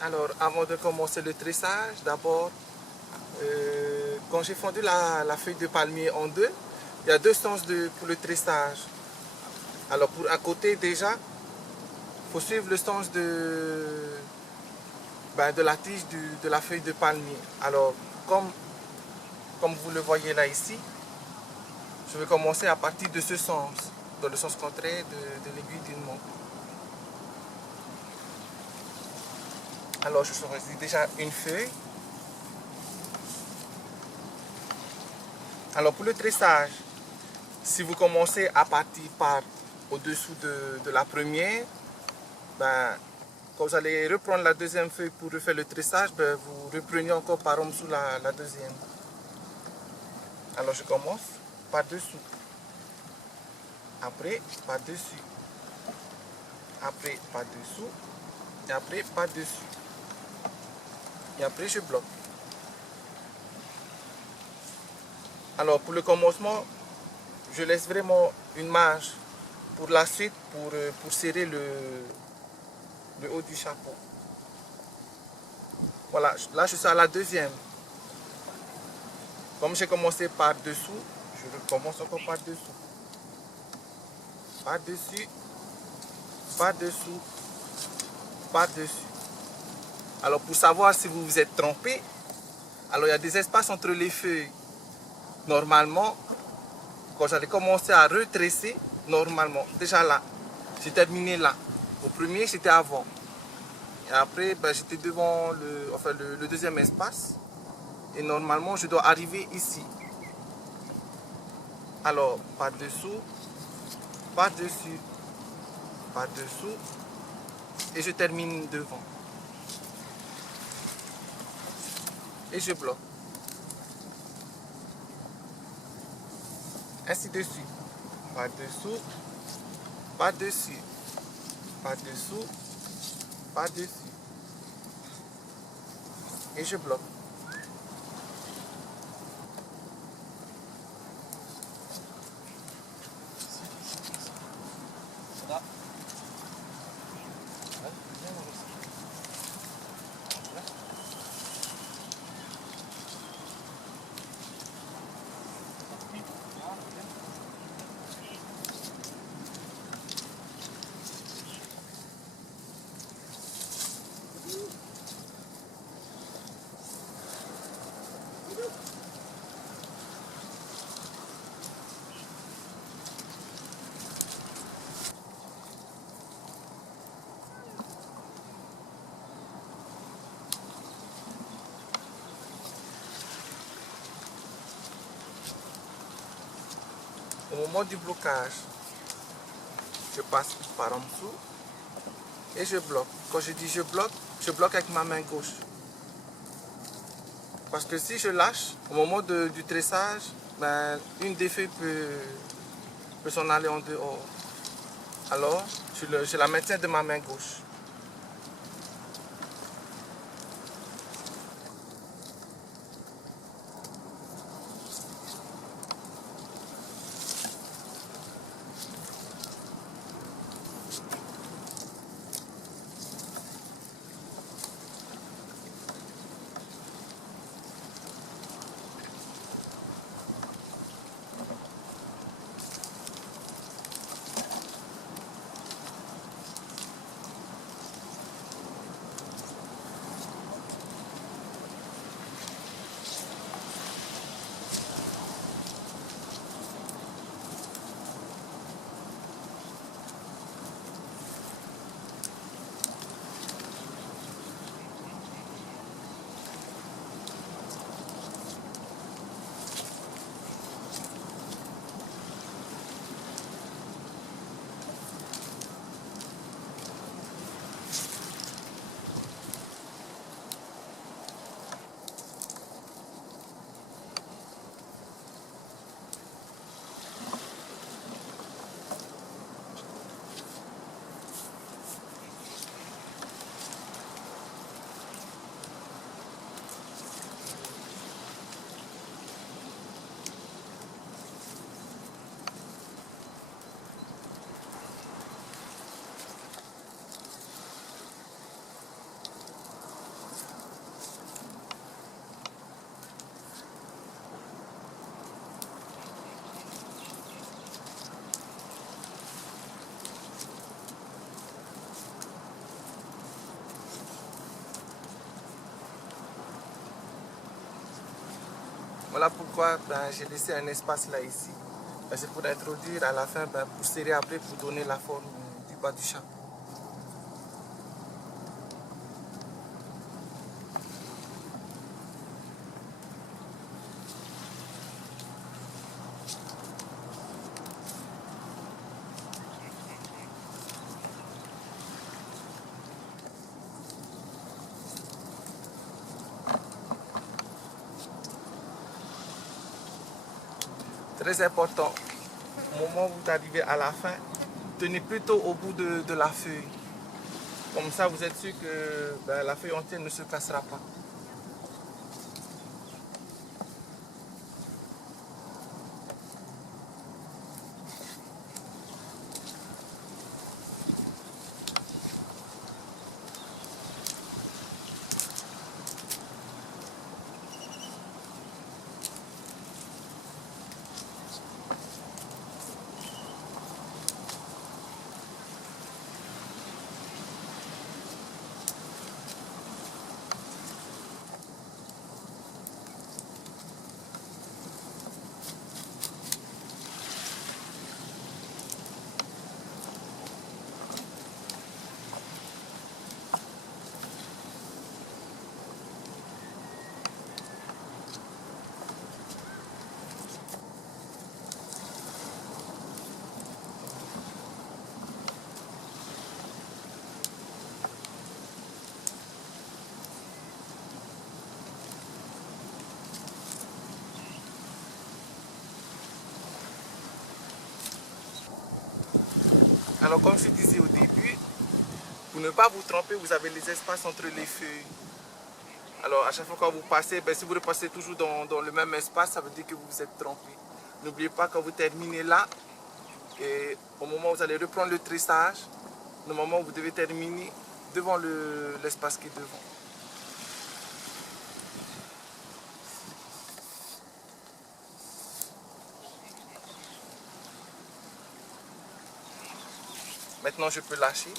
Alors, avant de commencer le tressage, d'abord, quand j'ai fendu la feuille de palmier en deux, il y a deux sens pour le tressage. Alors, pour un côté, déjà, il faut suivre le sens de la tige de la feuille de palmier. Alors, comme vous le voyez là ici, je vais commencer à partir de ce sens, dans le sens contraire de l'aiguille d'une montre. Alors, je choisis déjà une feuille. Alors, pour le tressage, si vous commencez à partir par au-dessous de la première, ben, quand vous allez reprendre la deuxième feuille pour refaire le tressage, ben, vous reprenez encore par en dessous la deuxième. Alors, je commence par dessous. Après, par dessus. Après, par dessous. Et après, par dessus. Et après, je bloque. Alors, pour le commencement, je laisse vraiment une marge pour la suite, pour serrer le haut du chapeau. Voilà, là, je suis à la deuxième. Comme j'ai commencé par dessous, je recommence encore par dessous. Par dessus, par dessous, par dessus. Alors, pour savoir si vous vous êtes trompé, alors il y a des espaces entre les feuilles. Normalement, quand j'allais commencer à retresser, normalement, déjà là, j'ai terminé là. Au premier, j'étais avant. Et après, ben, j'étais devant le deuxième espace. Et normalement, je dois arriver ici. Alors, par-dessous, par-dessus, par-dessous. Et je termine devant. Et je bloque. Ainsi de suite. Par-dessous, par-dessus, par-dessous, par-dessus. Et je bloque. Au moment du blocage, je passe par en dessous et je bloque. Quand je dis je bloque avec ma main gauche. Parce que si je lâche, au moment du tressage, ben, une des feuilles peut s'en aller en dehors. Alors, je la maintiens de ma main gauche. Voilà pourquoi j'ai laissé un espace là ici. C'est pour introduire à la fin, pour serrer après, pour donner la forme du bas du chapeau. Très important, au moment où vous arrivez à la fin, tenez plutôt au bout de la feuille. Comme ça, vous êtes sûr que la feuille entière ne se cassera pas. Alors comme je disais au début, pour ne pas vous tromper, vous avez les espaces entre les feuilles. Alors à chaque fois que vous passez, si vous repassez toujours dans le même espace, ça veut dire que vous vous êtes trompé. N'oubliez pas quand vous terminez là, et au moment où vous allez reprendre le tressage, normalement vous devez terminer devant l'espace qui est devant. Maintenant je peux lâcher.